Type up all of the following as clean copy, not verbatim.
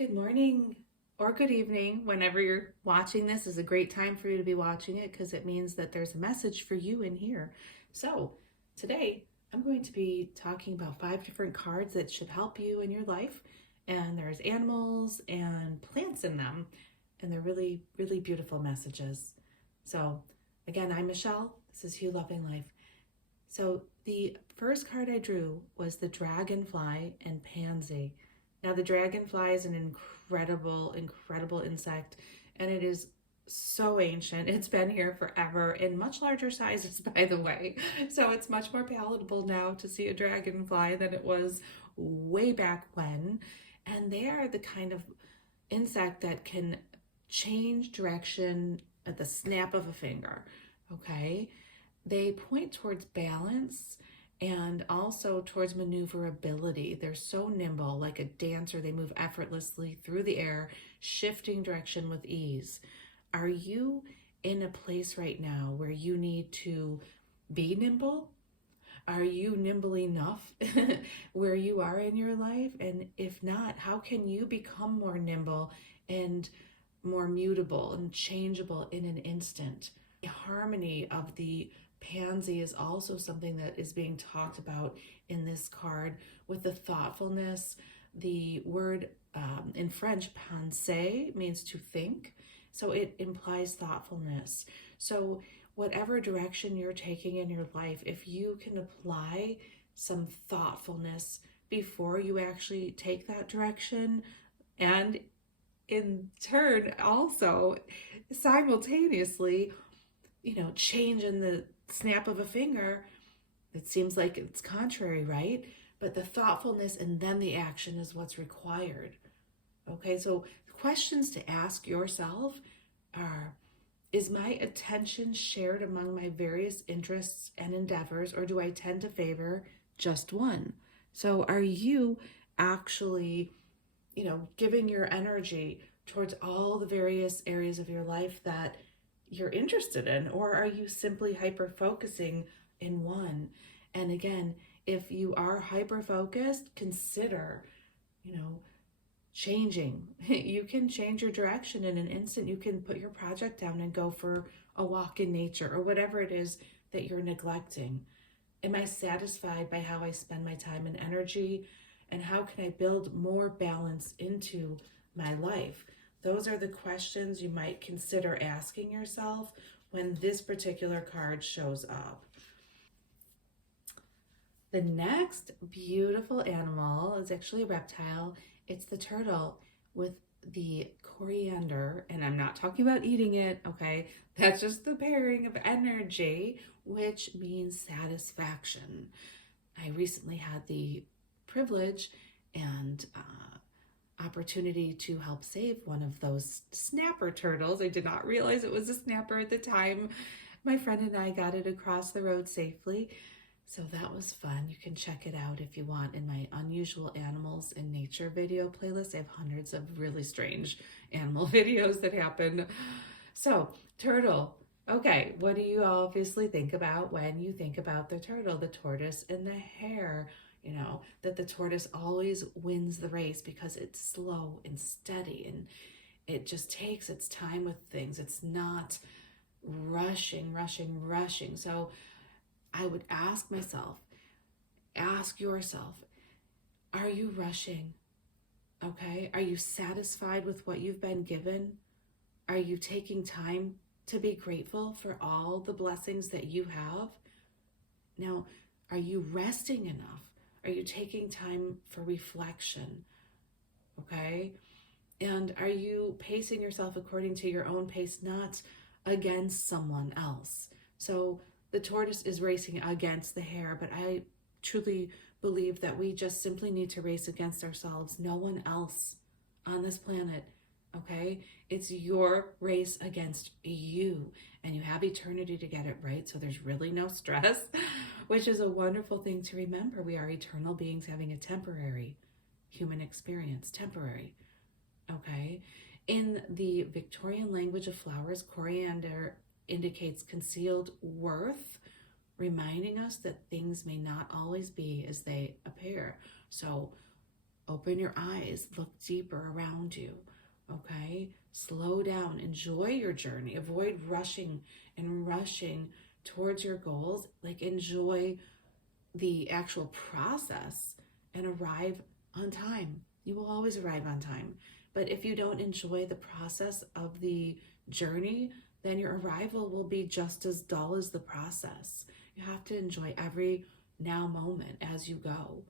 Good morning or good evening. Whenever you're watching this is a great time for you to be watching it because it means that there's a message for you in here. So today I'm going to be talking about 5 different cards that should help you in your life. And there's animals and plants in them. And they're really, really beautiful messages. So again, I'm Michelle. This is You Loving Life. So the first card I drew was the dragonfly and pansy. Now the dragonfly is an incredible, incredible insect, and it is so ancient. It's been here forever in much larger sizes, by the way. So it's much more palatable now to see a dragonfly than it was way back when. And they are the kind of insect that can change direction at the snap of a finger. Okay? They point towards balance and also towards maneuverability. They're so nimble, like a dancer. They move effortlessly through the air, shifting direction with ease. Are you in a place right now where you need to be nimble? Are you nimble enough where you are in your life? And if not, how can you become more nimble and more mutable and changeable in an instant? The harmony of the pansy is also something that is being talked about in this card with the thoughtfulness. The word in French, penser, means to think. So it implies thoughtfulness. So whatever direction you're taking in your life, if you can apply some thoughtfulness before you actually take that direction, and in turn also simultaneously, change in the snap of a finger, it seems like it's contrary, right? But the thoughtfulness and then the action is what's required. Okay, so questions to ask yourself are, is my attention shared among my various interests and endeavors, or do I tend to favor just one? So are you actually, giving your energy towards all the various areas of your life that you're interested in, or are you simply hyper focusing in one? And again, if you are hyper focused, consider, changing. You can change your direction in an instant. You can put your project down and go for a walk in nature or whatever it is that you're neglecting. Am I satisfied by how I spend my time and energy? And how can I build more balance into my life? Those are the questions you might consider asking yourself when this particular card shows up. The next beautiful animal is actually a reptile. It's the turtle with the coriander, and I'm not talking about eating it, okay? That's just the pairing of energy, which means satisfaction. I recently had the privilege and opportunity to help save one of those snapper turtles. I did not realize it was a snapper at the time. My friend and I got it across the road safely. So that was fun. You can check it out if you want in my Unusual Animals in Nature video playlist. I have hundreds of really strange animal videos that happen. So, turtle. Okay, what do you obviously think about when you think about the turtle, the tortoise, and the hare? That the tortoise always wins the race because it's slow and steady and it just takes its time with things. It's not rushing. So I would ask yourself, are you rushing? Okay, are you satisfied with what you've been given? Are you taking time to be grateful for all the blessings that you have? Now, are you resting enough? Are you taking time for reflection? Okay? And are you pacing yourself according to your own pace, not against someone else? So the tortoise is racing against the hare, but I truly believe that we just simply need to race against ourselves, no one else on this planet. Okay? It's your race against you, and you have eternity to get it right, so there's really no stress, which is a wonderful thing to remember. We are eternal beings having a temporary human experience, temporary. Okay? In the Victorian language of flowers, coriander indicates concealed worth, reminding us that things may not always be as they appear. So Open your eyes, look deeper around you, okay? Slow down, enjoy your journey, avoid rushing and rushing towards your goals. Like, enjoy the actual process and arrive on time. You will always arrive on time. But if you don't enjoy the process of the journey, then your arrival will be just as dull as the process. You have to enjoy every now moment as you go.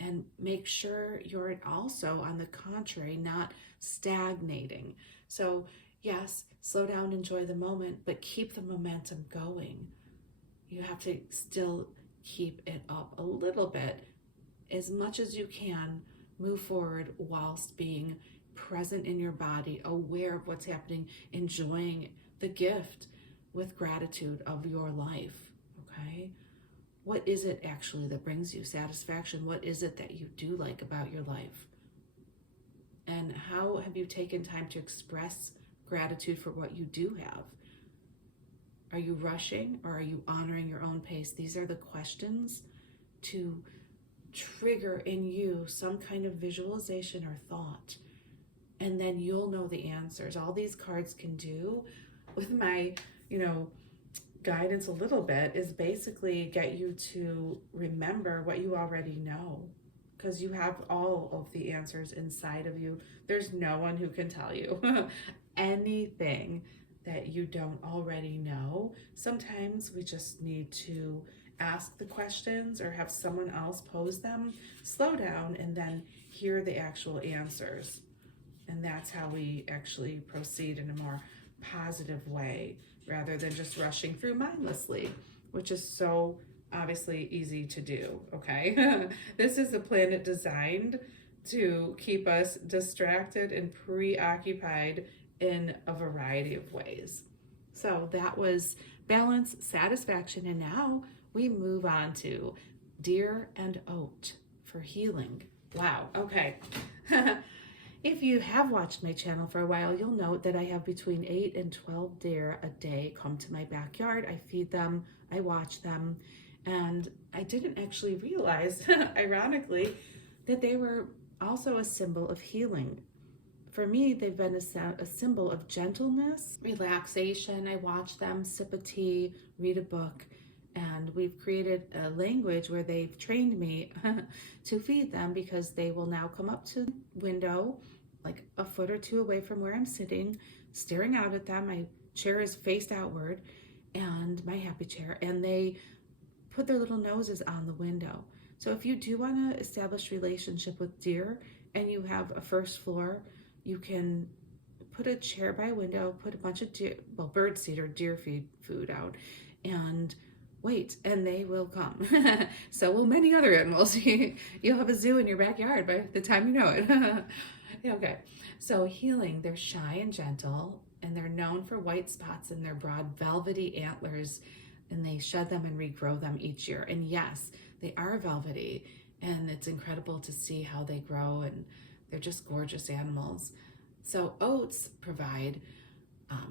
And make sure you're also, on the contrary, not stagnating. So, yes, slow down, enjoy the moment, but keep the momentum going. You have to still keep it up a little bit, as much as you can. Move forward whilst being present in your body, aware of what's happening, enjoying the gift with gratitude of your life, okay? What is it actually that brings you satisfaction? What is it that you do like about your life? And how have you taken time to express gratitude for what you do have? Are you rushing, or are you honoring your own pace? These are the questions to trigger in you some kind of visualization or thought, and then you'll know the answers. All these cards can do with my, guidance a little bit is basically get you to remember what you already know, because you have all of the answers inside of you. There's no one who can tell you anything that you don't already know. Sometimes we just need to ask the questions or have someone else pose them, slow down, and then hear the actual answers. And that's how we actually proceed in a more positive way, rather than just rushing through mindlessly, which is so obviously easy to do, okay? This is a planet designed to keep us distracted and preoccupied in a variety of ways. So that was balance, satisfaction, and now we move on to deer and oat for healing. Wow, okay. If you have watched my channel for a while, you'll note that I have between 8 and 12 deer a day come to my backyard. I feed them, I watch them, and I didn't actually realize, ironically, that they were also a symbol of healing. For me, they've been a symbol of gentleness, relaxation. I watch them sip a tea, read a book, and we've created a language where they've trained me to feed them, because they will now come up to the window, like a foot or two away from where I'm sitting, staring out at them. My chair is faced outward, and my happy chair, and they put their little noses on the window. So if you do want to establish relationship with deer and you have a first floor, you can put a chair by a window, put a bunch of bird seed or deer feed food out, and wait, and they will come. So will many other animals. You'll have a zoo in your backyard by the time you know it. Okay, so healing, they're shy and gentle, and they're known for white spots in their broad velvety antlers, and they shed them and regrow them each year. And yes, they are velvety, and it's incredible to see how they grow, and they're just gorgeous animals. So oats provide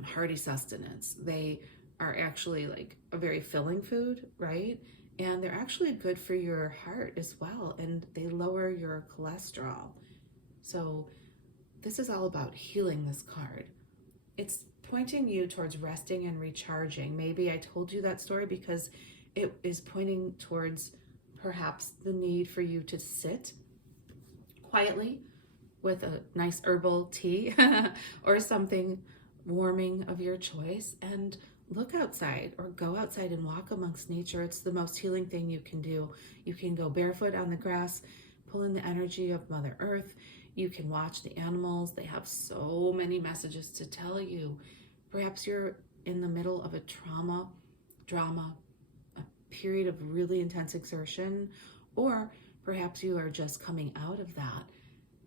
hearty sustenance. They are actually like a very filling food, right? And they're actually good for your heart as well, and they lower your cholesterol. So this is all about healing, this card. It's pointing you towards resting and recharging. Maybe I told you that story because it is pointing towards perhaps the need for you to sit quietly with a nice herbal tea or something warming of your choice, and look outside or go outside and walk amongst nature. It's the most healing thing you can do. You can go barefoot on the grass, pull in the energy of Mother Earth. You can watch the animals. They have so many messages to tell you. Perhaps you're in the middle of a drama, a period of really intense exertion, or perhaps you are just coming out of that.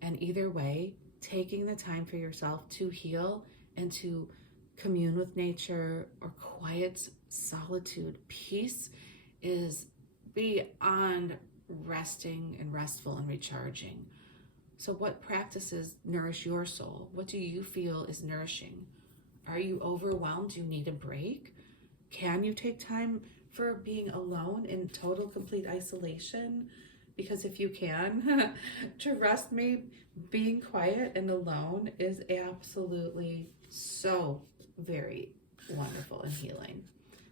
And either way, taking the time for yourself to heal and to commune with nature or quiet solitude, peace is beyond resting and restful and recharging. So what practices nourish your soul? What do you feel is nourishing? Are you overwhelmed? Do you need a break? Can you take time for being alone in total, complete isolation? because if you can, trust me, being quiet and alone is absolutely so very wonderful and healing.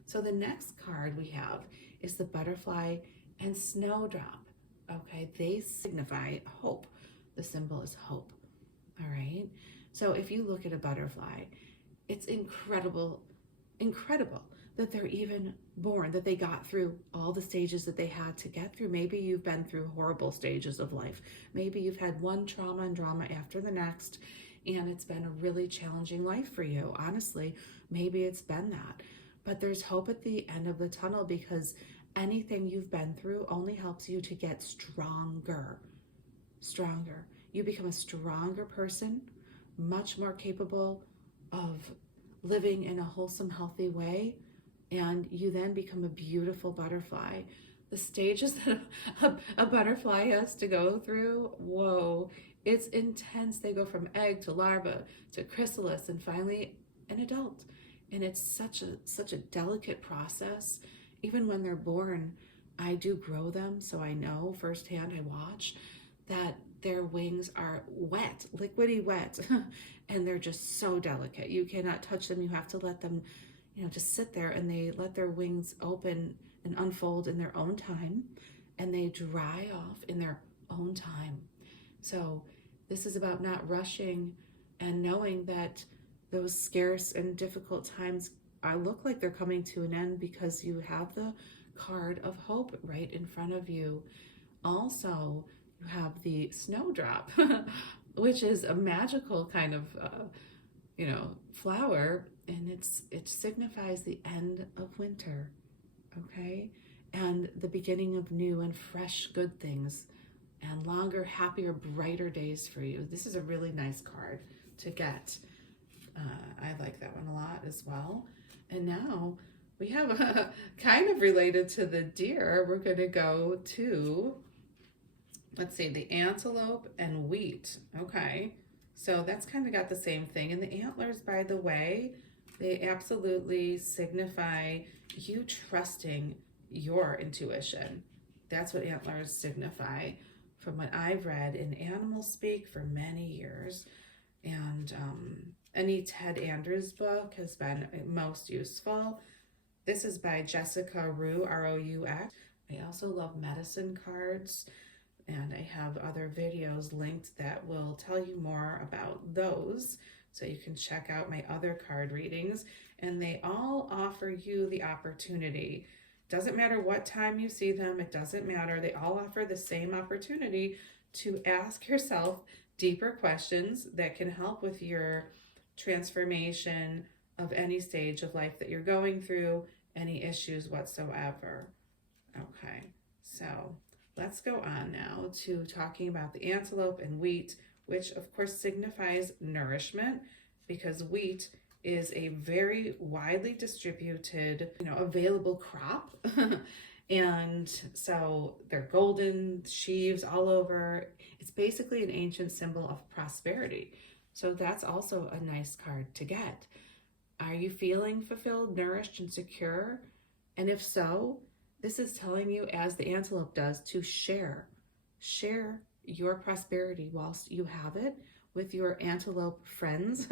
So the next card we have is the butterfly and snowdrop. Okay, they signify hope. The symbol is hope. All right. So if you look at a butterfly, it's incredible that they're even born, that they got through all the stages that they had to get through. Maybe you've been through horrible stages of life. Maybe you've had one trauma and drama after the next, and it's been a really challenging life for you. Honestly, maybe it's been that. But there's hope at the end of the tunnel, because anything you've been through only helps you to get stronger. You become a stronger person, much more capable of living in a wholesome, healthy way, and you then become a beautiful butterfly. The stages that a butterfly has to go through, whoa, it's intense. They go from egg to larva to chrysalis and finally an adult. And it's such a delicate process. Even when they're born, I do grow them, so I know firsthand, I watch, that their wings are wet, liquidy wet, and they're just so delicate. You cannot touch them. You have to let them, just sit there, and they let their wings open and unfold in their own time, and they dry off in their own time. So this is about not rushing and knowing that those scarce and difficult times look like they're coming to an end, because you have the card of hope right in front of you. Also, you have the snowdrop, which is a magical kind of, flower, and it signifies the end of winter, okay? And the beginning of new and fresh good things and longer, happier, brighter days for you. This is a really nice card to get. I like that one a lot as well. And now we have a kind of related to the deer. We're going to go to, let's see, the antelope and wheat. Okay, so that's kind of got the same thing. And the antlers, by the way, they absolutely signify you trusting your intuition. That's what antlers signify from what I've read in animal speak for many years. And any Ted Andrews book has been most useful. This is by Jessica Roux, R-O-U-X. I also love medicine cards, and I have other videos linked that will tell you more about those. So you can check out my other card readings, and they all offer you the opportunity. Doesn't matter what time you see them, it doesn't matter. They all offer the same opportunity to ask yourself deeper questions that can help with your transformation of any stage of life that you're going through, any issues whatsoever. Okay, so let's go on now to talking about the antelope and wheat, which of course signifies nourishment, because wheat is a very widely distributed, available crop. And so they're golden sheaves all over. It's basically an ancient symbol of prosperity. So that's also a nice card to get. Are you feeling fulfilled, nourished, and secure? And if so, this is telling you, as the antelope does, to share your prosperity whilst you have it with your antelope friends,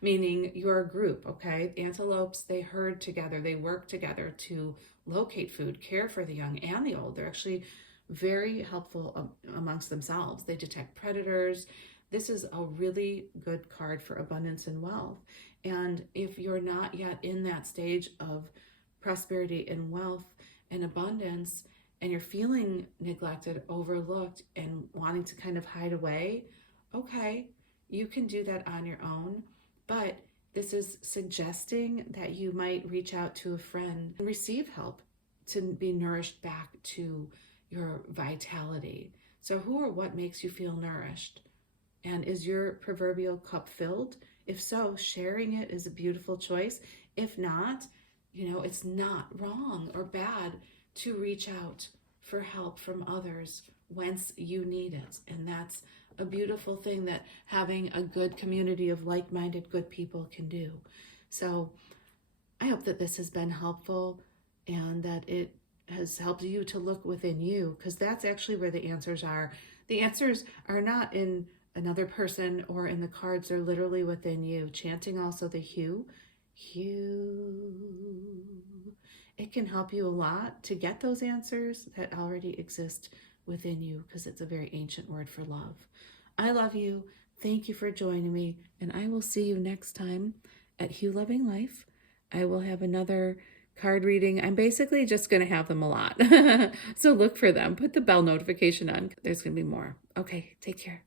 meaning your group, okay? Antelopes, they herd together, they work together to locate food, care for the young and the old. They're actually very helpful amongst themselves. They detect predators. This is a really good card for abundance and wealth. And if you're not yet in that stage of prosperity and wealth and abundance, and you're feeling neglected, overlooked, and wanting to kind of hide away, okay, you can do that on your own. But this is suggesting that you might reach out to a friend and receive help to be nourished back to your vitality. So who or what makes you feel nourished? And is your proverbial cup filled? If so, sharing it is a beautiful choice. If not, it's not wrong or bad to reach out for help from others whence you need it. And that's a beautiful thing that having a good community of like-minded good people can do. So I hope that this has been helpful and that it has helped you to look within you, because that's actually where the answers are. The answers are not in another person or in the cards. They're literally within you. Chanting also the hue. It can help you a lot to get those answers that already exist within you, because it's a very ancient word for love. I love you. Thank you for joining me, and I will see you next time at Hue Loving Life. I will have another card reading. I'm basically just going to have them a lot. So look for them. Put the bell notification on. There's going to be more. Okay, take care.